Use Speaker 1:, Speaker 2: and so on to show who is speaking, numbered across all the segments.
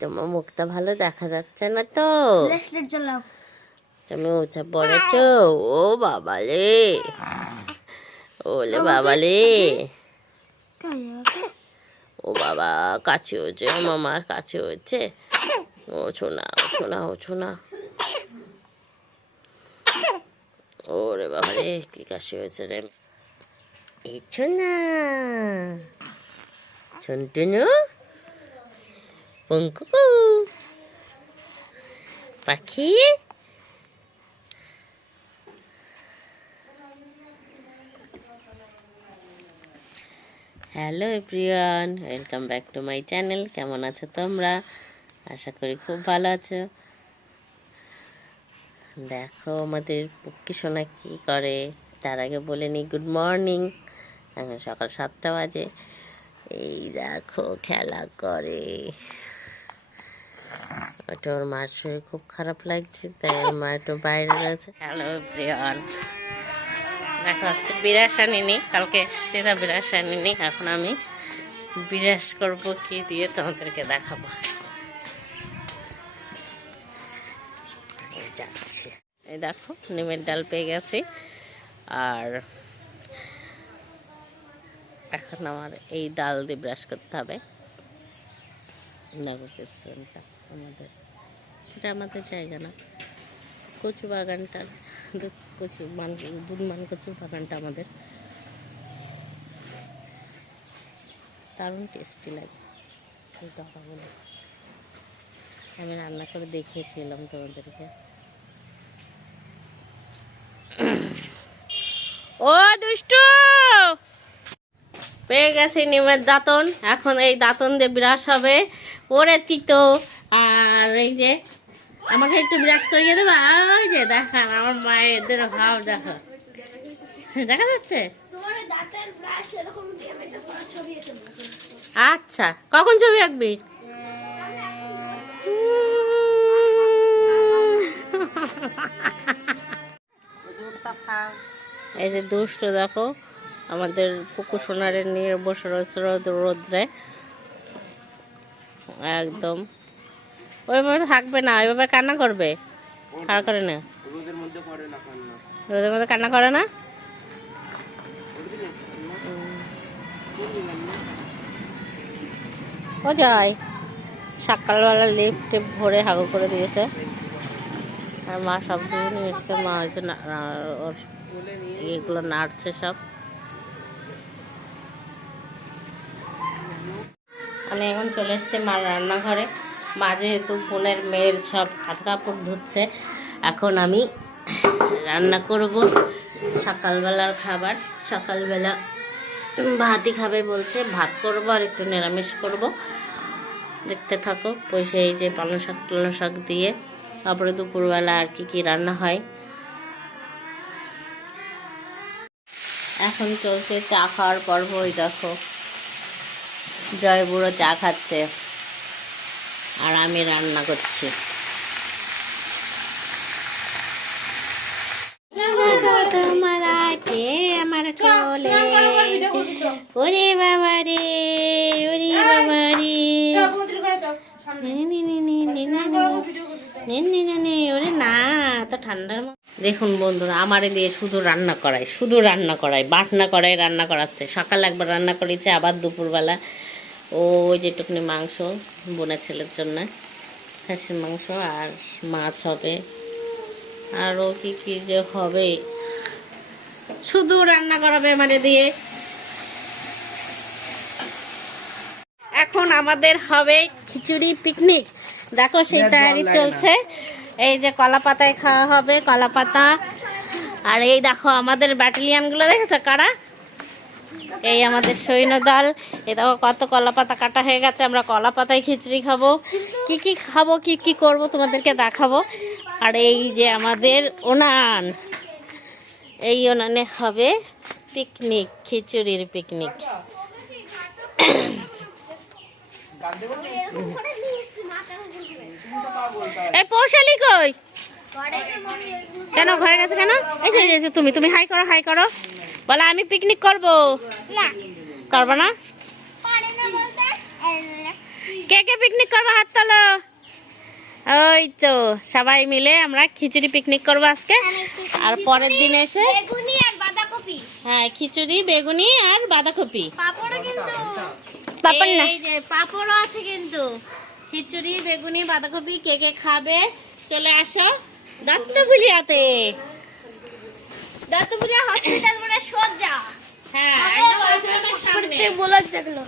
Speaker 1: তোমার মুখটা ভালো দেখা যাচ্ছে না তো? তুমি উঠে পড়েছ? ও বাবালে। ওলে বাবালে। ও বাবা কাছে হচ্ছে মামার কাছে হচ্ছে ও ছোনা ও ছোনা ও ছোনা ওরে বাবা রে কি কাশি হয়েছে রে? এই ছোনা শুনটুনু পঙ্কু পাখি hello everyone welcome back to my channel কেমন আছো তোমরা? আশা করি খুব ভালো আছো। দেখো আমাদের পক্ষী সোনা কী করে? তার আগে বলে নিই গুড মর্নিং এখন সকাল সাতটা বাজে। এই দেখো খেলা করে। ওটা ওর মার শরীর খুব খারাপ লাগছে, তাই ওর মা একটু বাইরে রয়েছে। Hello everyone. দেখো, আজকে বিরাস আনিনি কালকে এসেছি না বিরাস আনিনি এখন আমি বিরাস করব কি দিয়ে তোমাদেরকে দেখাবো। এই দেখো, নিমের ডাল পেয়ে গেছি, আর এখন আমার এই ডাল দিয়ে ব্রাশ করতে হবে। দেখো পেছনটা আমাদের। এটা আমাদের জায়গা না। কচু বাগানটা, দুধ কচু মান, দুধ মান কচু বাগানটা আমাদের। দারুণ টেস্টি লাগে। এই আমি রান্না করে দেখিয়েছিলাম তোমাদেরকে। ও দুষ্টু! পেয়ে গেছি নিমের দাঁতন। এখন এই দাঁতন দিয়ে বিরাস হবে। ওরে তিতো আর এই যে আমাকে একটু বিরাস করিয়ে দেবে? ওই যে দেখান আমার মায়েদের ভাব দেখো। দেখা যাচ্ছে। আচ্ছা কখন ছবি আঁকবি? এই যে দুষ্ট দেখো। আমাদের পুকুর সোনারে নিয়ে বসে রয়েছে রোদ- রোদ্রে। একদম। ওইভাবে থাকবে না, ওইভাবে কান্না করবে। খাড়া করে না
Speaker 2: রোদের মধ্যে করে কান্না
Speaker 1: করে না? ও যায়। সকালবেলা লিফটে ভরে হাগু করে দিয়েছে। আর মা সব দিয়ে নিয়ে এসছে, মা হয়েছে ওর ইয়েগুলো নাড়ছে সব। আমি এখন চলে এসেছি মার রান্নাঘরে। মা যেহেতু বোনের মেয়ের সব হাত কাপড় ধুচ্ছে, এখন আমি রান্না করব সকালবেলার খাবার। সকালবেলা ভাতই খাবে বলছে, ভাত করব আর একটু নিরামিষ করব। দেখতে থাকো পয়সা এই যে পালং শাক টালং শাক দিয়ে, তারপরে দুপুরবেলা আর কি কি রান্না হয়। এখন চলছে চা খাওয়ার পর্ব, ওই দেখো। জয় বুড়ো চা খাচ্ছে। আর আমি রান্না করছি। ঠান্ডার দেখুন বন্ধুরা আমারে দিয়ে শুধু রান্না করায় শুধু রান্না করায় বাটনা করায় রান্না করাচ্ছে। সকাল একবার রান্না করেছে আবার দুপুরবেলা ওই যে টুকনি মাংস বোনের ছেলের জন্য খাসির মাংস আর মাছ হবে। আরও কি কি যে হবে? শুধু রান্না করাবে মানে দিয়ে। এখন আমাদের হবে খিচুড়ি পিকনিক। দেখো সেই তৈরি চলছে। এই যে কলা পাতায় খাওয়া হবে কলা পাতা। আর এই দেখো আমাদের ব্যাটালিয়ানগুলো দেখেছ কারা? এই আমাদের সৈন্য দল। এই দেখো কত কলা পাতা কাটা হয়ে গেছে, আমরা কলা পাতায় খিচুড়ি খাব। কি কি খাব, কি কি করব তোমাদেরকে দেখাবো। আর এই যে আমাদের ওনান এই ওনানে হবে পিকনিক, খিচুড়ির পিকনিক। এই পৌশালি কই? কেন, ঘরে গেছে কেন? এই যে, তুমি তুমি হাই করো হাই করো। বলে আমি পিকনিক করব। করব না?
Speaker 3: পারে না বলতে।
Speaker 1: কে কে পিকনিক করব হাত তোলো? ওই তো সবাই মিলে আমরা খিচুড়ি পিকনিক করব আজকে। আর পরের দিন এসে
Speaker 3: বেগুনি আর বাঁধাকপি।
Speaker 1: হ্যাঁ খিচুড়ি বেগুনি আর বাঁধাকপি। পাপড় না। এই যে পাপড়ও আছে কিন্তু। খিচুড়ি বেগুনি বাঁধাকপি কে কে খাবে? চলে আসো। দত্তপুলিয়াতে
Speaker 3: দত্তপুরিয়া হসপিটাল মানে সোজা
Speaker 1: হ্যাঁ সামনে।
Speaker 3: দেখল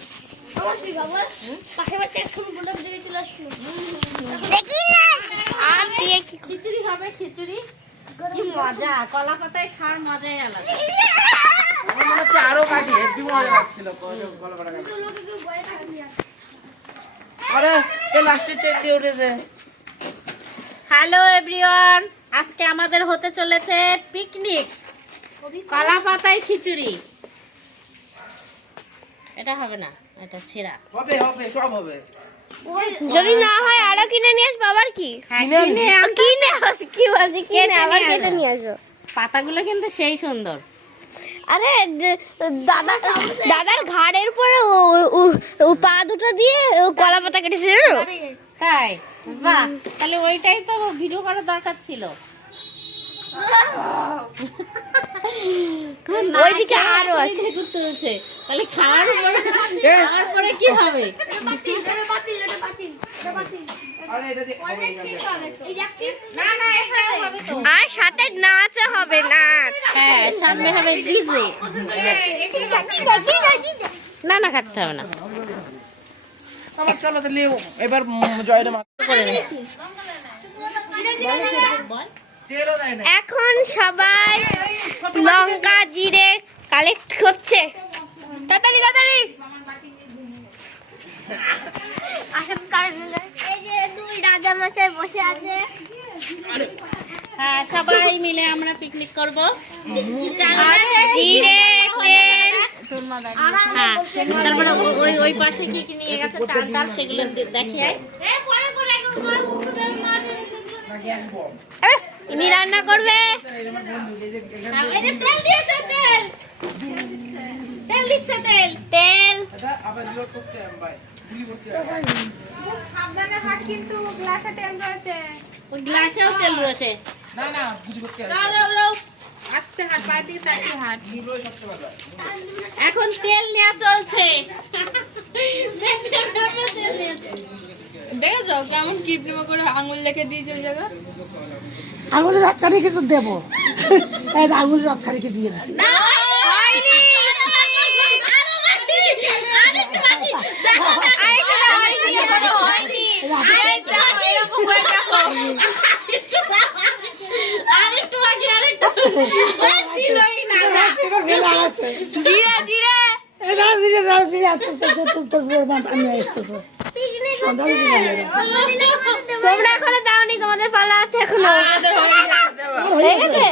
Speaker 1: খিচুড়ি হবে খিচুড়ি। কি মজা কলা পাতায় খাওয়ার মজাই আলাদা।
Speaker 2: মনে আরও হেভি মজা লাগছিল। কলা পাতা এই লাস্টে
Speaker 1: হ্যালো এভরিওয়ান আজকে আমাদের হতে চলেছে পিকনিক কলা পাতায় খিচুড়ি। এটা হবে না এটা ছেঁড়া
Speaker 2: হবে হবে সব হবে।
Speaker 3: যদি না হয় আরও কিনে নিয়ে আসব আবার কি?
Speaker 1: হ্যাঁ,
Speaker 2: কিনে
Speaker 1: কিনে
Speaker 3: কি বলছি কিনে আবার কেটে নিয়ে আসব।
Speaker 1: পাতাগুলো কিন্তু সেই সুন্দর।
Speaker 3: আরে দাদা দাদার ঘাড়ের পরে ও- ও- ও পা দুটো দিয়ে ও কলা পাতা কেটেছে জানো?
Speaker 1: তাই? বাহ তাহলে ওইটাই তো ভিডিও করার দরকার ছিল।
Speaker 3: ওইদিকে
Speaker 1: আরও
Speaker 3: আছে।
Speaker 1: তুলছে। তাহলে খাওয়ার পরে খাওয়ার পরে কি হবে?
Speaker 2: আরে
Speaker 3: সাথে নাচ হবে নাচ।
Speaker 1: হ্যাঁ সামনে হবে ডিজে না না কাটতে হবে না।
Speaker 2: আমার চলো তাহলে এবার জয়টা মাত্র করে
Speaker 3: এখন সবাই লঙ্কা জিরে কালেক্ট করছে তাড়াতাড়ি তাড়াতাড়ি। আসল কারণ এই যে দুই রাজা মশাই বসে আছে।
Speaker 1: হ্যাঁ সবাই মিলে আমরা পিকনিক করব।
Speaker 3: জিরে তেল।
Speaker 1: হ্যাঁ তারপরে ওই ওই পাশে কি কি নিয়ে গেছে? চাল সেগুলো দে- দেখিয়ে
Speaker 3: ইনি রান্না করবে
Speaker 1: তেল গ্লাসেও তেল রয়েছে। এখন তেল নেওয়া চলছে।
Speaker 4: দেখেছ কেমন কিপলিমা করে আঙুল লেখে দিয়েছে ওই জায়গা
Speaker 5: আঙুলের রক্ষা রেখে তো দেবো। আঙুলের রক্ষা রেখে দিয়ে দিচ্ছি।
Speaker 3: তোমরা এখনও দাওনি তোমাদের পালা আছে
Speaker 4: এখনও। হয়ে গেছে।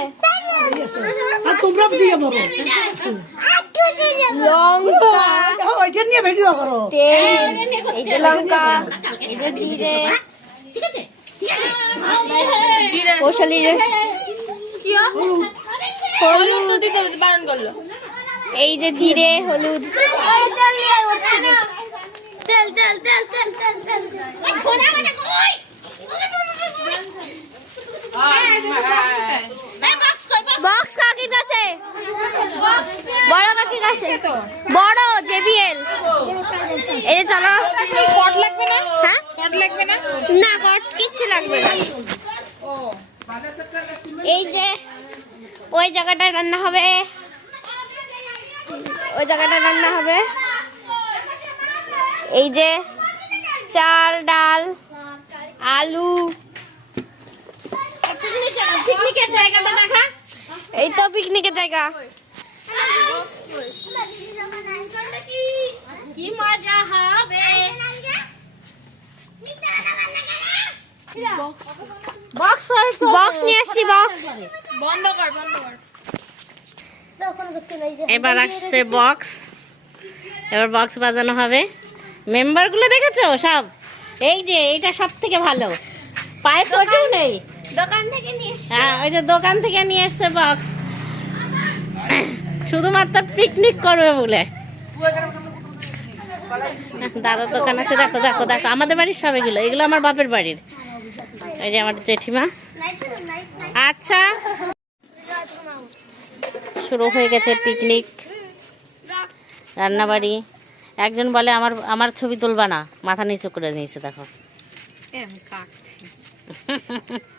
Speaker 5: আর তোমরা দিয়ে বলো।
Speaker 3: লঙ্কা।
Speaker 5: দেখো, ওইটা নিয়ে ভিডিও করো।
Speaker 3: তেল এই যে লঙ্কা এই যে জিরে
Speaker 1: ঠিক আছে ঠিক আছে
Speaker 4: জিরে।
Speaker 3: কৌশলী
Speaker 4: কি হলুদ। তো দিতে বারণ করল
Speaker 3: এই যে জিরে হলুদ। তেল তেল তেল তেল তেল তেল
Speaker 1: সোনা কই এই বক্স
Speaker 3: কাকির কাছে বড় কাকির কাছে বড় জেবিএল এই চলো
Speaker 4: লাগবে না
Speaker 3: হ্যাঁ
Speaker 4: লাগবে না
Speaker 3: কট কিচ্ছু লাগবে না এই যে ওই জায়গাটা রান্না হবে ওই জায়গাটা রান্না হবে এই যে চাল ডাল আলু
Speaker 1: পিকনিকের জায়গাটা দেখা?
Speaker 3: এই তো পিকনিকের জায়গা।
Speaker 1: কি মজা হবে? বক্স
Speaker 3: বক্স নিয়ে আসছি বক্স
Speaker 4: বন্ধ কর বন্ধ কর।
Speaker 1: এবার আসছে বক্স এবার বক্স বাজানো হবে। মেম্বারগুলো দেখেছ সব? এই যে এটা সব থেকে ভালো। পায়ে ফোটেও নেই।
Speaker 3: দোকান থেকে নিয়ে এসছি?
Speaker 1: হ্যাঁ ওই যে দোকান থেকে নিয়ে এসছে বক্স শুধুমাত্র পিকনিক করবে বলে। দাদার দোকান আছে দেখো দেখো দেখো আমাদের বাড়ির সব এগুলো। এগুলো আমার বাপের বাড়ির। এই যে আমার জেঠিমা। আচ্ছা। শুরু হয়ে গেছে পিকনিক রান্নাবাড়ি। একজন বলে আমার আমার ছবি তুলবা না। মাথা নিচু করে নিয়েছে দেখো।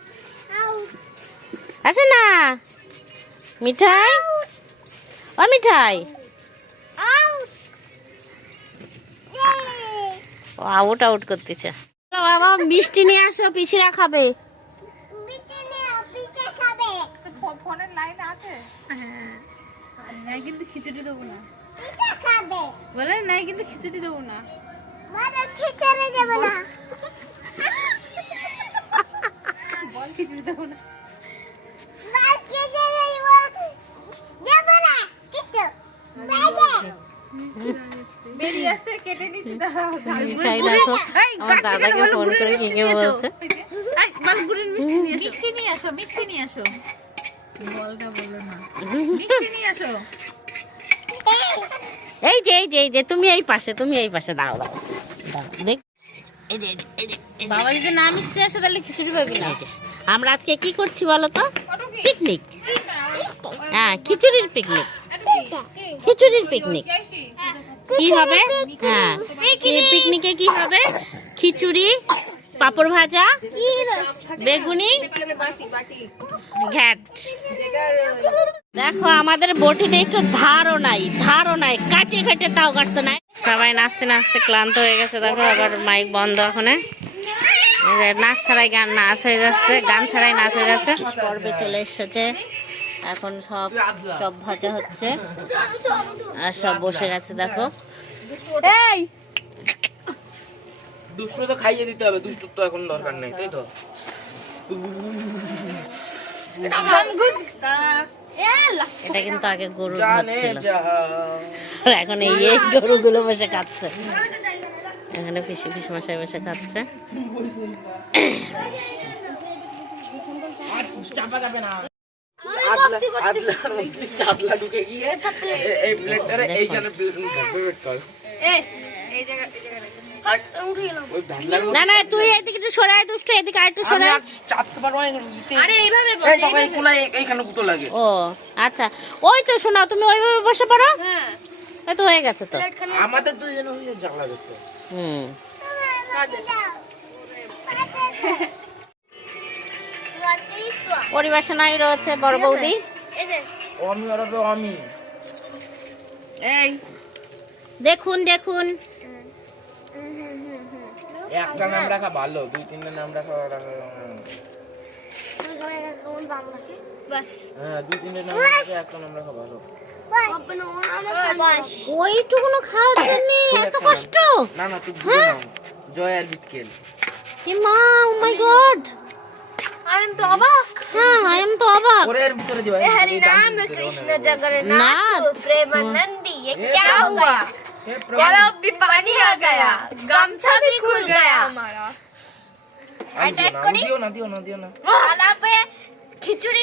Speaker 1: আসে না? মিঠাই? ও মিঠাই। ও আউট আউট করতেছে। আমার মিষ্টি নিয়ে আসো পিসিরা খাবে।
Speaker 4: ফোনের লাইন আছে? নাই কিন্তু খিচুড়ি দেবো না। বলে নাই কিন্তু খিচুড়ি দেবো না। বল খিচুড়ি দেবো না। বেরিয়ে আসতে কেটে নিতে
Speaker 1: ফোন করে কি কি বলছে?
Speaker 4: মিষ্টি নিয়ে আসো। মিষ্টি নিয়ে আসো বলটা বলো না। মিষ্টি নিয়ে আসো।
Speaker 1: এই যে এই যে এই যে তুমি এই পাশে তুমি এই পাশে দাঁড়াও দাঁড়াও দাঁড়াও, দেখ। এই যে
Speaker 4: বাবা যদি না মিষ্টি আসে তাহলে খিচুড়ি পাবি না।
Speaker 1: যে। আমরা আজকে কি করছি বলো তো? পিকনিক হ্যাঁ খিচুড়ির পিকনিক খিচুড়ির পিকনিক কি হবে? হ্যাঁ। পিকনিকে কি হবে? খিচুড়ি, পাপড় ভাজা, বেগুনি, ঘ্যাট। দেখো, আমাদের বটিতে একটু ধারও নাই ধারও নাই কাটিয়ে কাটে তাও কাটছে না। সবাই নাচতে নাচতে ক্লান্ত হয়ে গেছে। দেখো, আবার মাইক বন্ধ যে নাচ ছাড়াই গান নাচ হয়ে যাচ্ছে গান ছাড়াই নাচ হয়ে যাচ্ছে। পর্বে চলে এসেছে। এখন সব সব ভাজা হচ্ছে। আর সব বসে গেছে দেখো।
Speaker 4: এই!
Speaker 2: দুষ্টু তো খাইয়ে দিতে হবে দুষ্টুর তো এখন দরকার নেই তাই তো?
Speaker 1: এটা কিন্তু আগে গরু আর এখন এই এই গরুগুলো বসে খাচ্ছে এখানে পিসি পিসি মশাই বসে খাচ্ছে।
Speaker 2: চাপা না ঢুকে গিয়ে এই প্লেটটারে এইখানে
Speaker 1: না না তুই এদিকে একটু সরে আয় দুষ্ট এদিকে আরেকটু।
Speaker 2: চাপতে পারব
Speaker 4: আরে এইভাবে
Speaker 2: এইখানে লাগে।
Speaker 1: ও আচ্ছা। ওই তো শোনাও তুমি ওইভাবে বসে পড়ো?
Speaker 4: হ্যাঁ।
Speaker 1: তো হয়ে গেছে তো।
Speaker 2: আমাদের হয়েছে দেখতে।
Speaker 1: হুম পরিবেশনায় রয়েছে বড় বৌদি।
Speaker 2: অমি
Speaker 4: এই।
Speaker 1: দেখুন দেখুন।
Speaker 2: একটা নাম রাখা ভালো দুই তিনটা নাম রাখা রাখা- হ্যাঁ দুই তিনটে নাম রাখা একটা নাম রাখা ভালো।
Speaker 1: ওইটুকুনো খাওয়ার জন্য এত কষ্ট
Speaker 2: না না তুই বুঝে নাও জয় আর বিটকেল
Speaker 1: হে মা oh my god
Speaker 4: I am তো অবাক
Speaker 1: হ্যাঁ আই এম তো অবাক
Speaker 2: ওরে এর ভিতরে দিবা
Speaker 3: हरि नाम कृष्ण जगन्नाथ
Speaker 1: नाथ।
Speaker 3: प्रेमानंदी ये क्या हुआ
Speaker 4: गला अब्दी पानी आ गया गमछा भी खुल गया हमारा
Speaker 3: अटैक
Speaker 2: না
Speaker 3: करी
Speaker 2: দিও না দিও না দিও না
Speaker 3: थाला पे खिचड़ी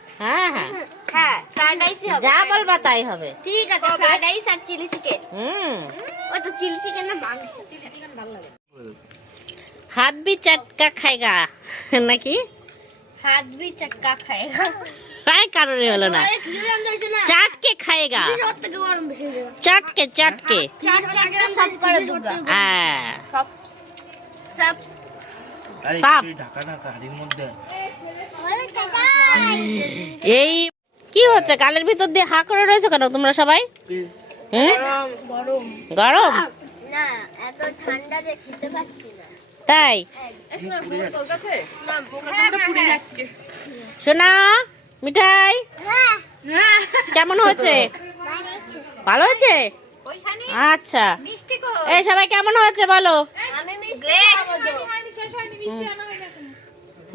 Speaker 1: হ্যাঁ
Speaker 2: হ্যাঁ।
Speaker 1: হাত বি চটকা খায়গা নাকি?
Speaker 3: হাত ভি চটকা খায়গা
Speaker 1: প্রায় কারণে হলো চাটকে
Speaker 3: খায়গা
Speaker 1: চাটকে চাটকে।
Speaker 3: সব সব
Speaker 1: এই কি হচ্ছে? গালের ভিতর দিয়ে হা করে রয়েছে কেন তোমরা সবাই? গরম।
Speaker 3: না এত ঠান্ডা যে খেতে পাচ্ছি না।
Speaker 1: তাই? সোনা মিঠাই।
Speaker 3: হ্যাঁ
Speaker 1: কেমন হয়েছে? ভালো হয়েছে? আচ্ছা। এই সবাই কেমন হয়েছে বলো?
Speaker 4: আমি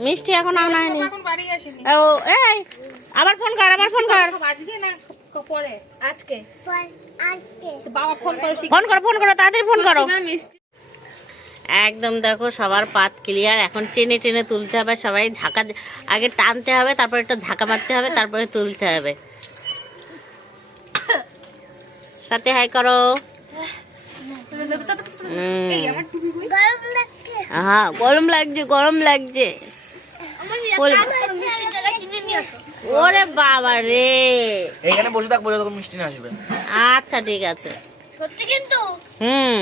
Speaker 4: মিষ্টি এখনও। বাড়ি আসেনি।
Speaker 1: ও এই আবার ফোন কর আবার ফোন কর।
Speaker 4: আজকে না পরে আজকে? বাবা ফোন করে
Speaker 1: ফোন করো ফোন করো তাড়াতাড়ি ফোন করো। একদম দেখো সবার পাত ক্লিয়ার এখন টেনে টেনে তুলতে হবে সবাই ঝাঁকা আগে টানতে হবে তারপর একটু ঝাঁকা মারতে হবে তারপরে তুলতে হবে। সাথে হাই করো। হুম। হ্যাঁ গরম লাগছে গরম লাগছে। ওরে বাবা রে।
Speaker 2: এখানে বসে থাকব যতক্ষণ মিষ্টি না আসবে।
Speaker 1: আচ্ছা ঠিক আছে।
Speaker 3: সত্যি কিন্তু?
Speaker 1: হুম।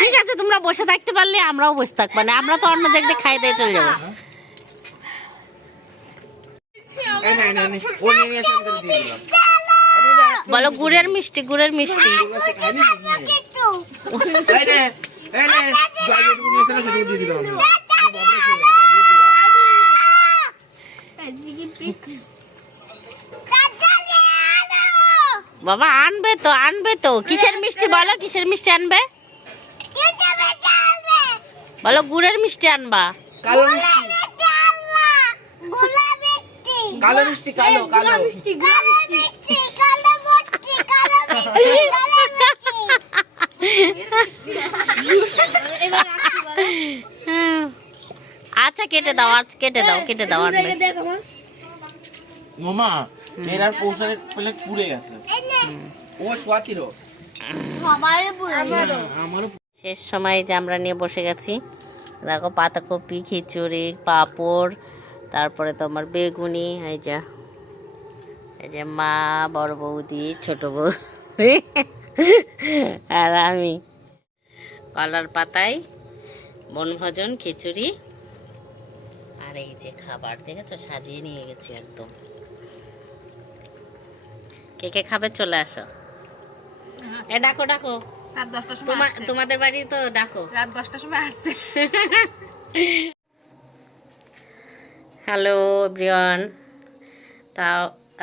Speaker 1: ঠিক আছে তোমরা বসে থাকতে পারলে আমরাও বসে থাকব না আমরা তো অন্য জায়গায় খাই দিয়ে চলে যাব। বলো গুড়ের মিষ্টি গুড়ের মিষ্টি।
Speaker 2: দিয়ে দিলাম আমি।
Speaker 1: বাবা আনবে তো আনবে তো। কিসের মিষ্টি বলো কিসের মিষ্টি আনবে? বলো গুড়ের মিষ্টি আনবা।
Speaker 2: কালো মিষ্টি। কালো মিষ্টি কালো কালো।
Speaker 1: হুম। আচ্ছা কেটে দাও আজ কেটে দাও কেটে দাও আনবে
Speaker 2: মামা এর আর পৌঁছানোর প্লেট পুড়ে গেছে। ও সোয়াতিরও আমারও
Speaker 1: শেষ সময় যে আমরা নিয়ে বসে গেছি দেখো পাতাকপি খিচুড়ি পাঁপড় তারপরে তোমার বেগুনি এই যে এই যে মা বড় বৌদি ছোট বউ আর আমি। কলার পাতায় বনভোজন খিচুড়ি আর এই যে খাবার দেখেছ? সাজিয়ে নিয়ে গেছি একদম। কে কে খাবে চলে আসো। এ ডাকো ডাকো। তোমাদের বাড়ি তো ডাকো।
Speaker 4: রাত দশটার সময় আসছে।
Speaker 1: Hello everyone. তা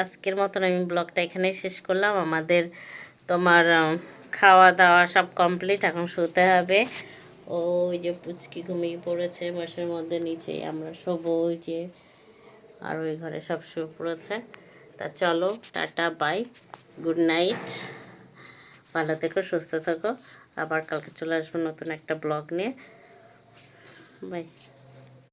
Speaker 1: আজকের মতন আমি ব্লগটা এখানেই শেষ করলাম। আমাদের তোমার খাওয়া দাওয়া সব কমপ্লিট এখন শুতে হবে। ও ওই যে পুচকি ঘুমিয়ে পড়েছে মাসের মধ্যে নিচে আমরা শোবো, ওই যে আর ওই ঘরে সব শুয়ে পড়েছে। তা চলো, টাটা বাই গুড নাইট ভালো থেকো, সুস্থ থেকো। আবার কালকে চলে আসব নতুন একটা ব্লগ নিয়ে। বাই